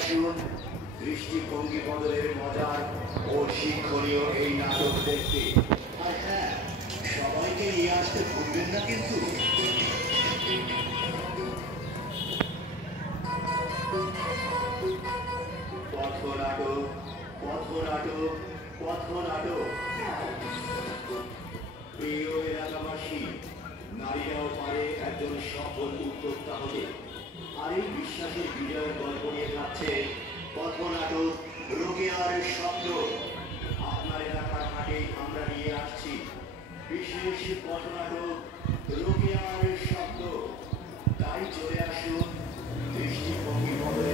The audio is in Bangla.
আসুন দৃষ্টিভঙ্গি বদলের মজার ও শিক্ষণীয় এই নাটক দেখতে। আর হ্যাঁ, সবাইকে নিয়ে আসতে ভুলবেন না কিন্তু। পথনাটক, পথনাটক, পথনাটক। প্রিয় এলাকাবাসী, নারীরাও পারে একজন সফল উদ্যোক্তা হতে। আর এই বিশ্বাসের বিজয়ের গল্প নিয়ে থাকছে পথনাটক রোকেয়ার স্বপ্ন। আপনার এলাকার হাটে আমরা নিয়ে আসছি বিশেষ পথনাটক রোকেয়ার স্বপ্ন। তাই চলে আসুন দৃষ্টিভঙ্গি বদলের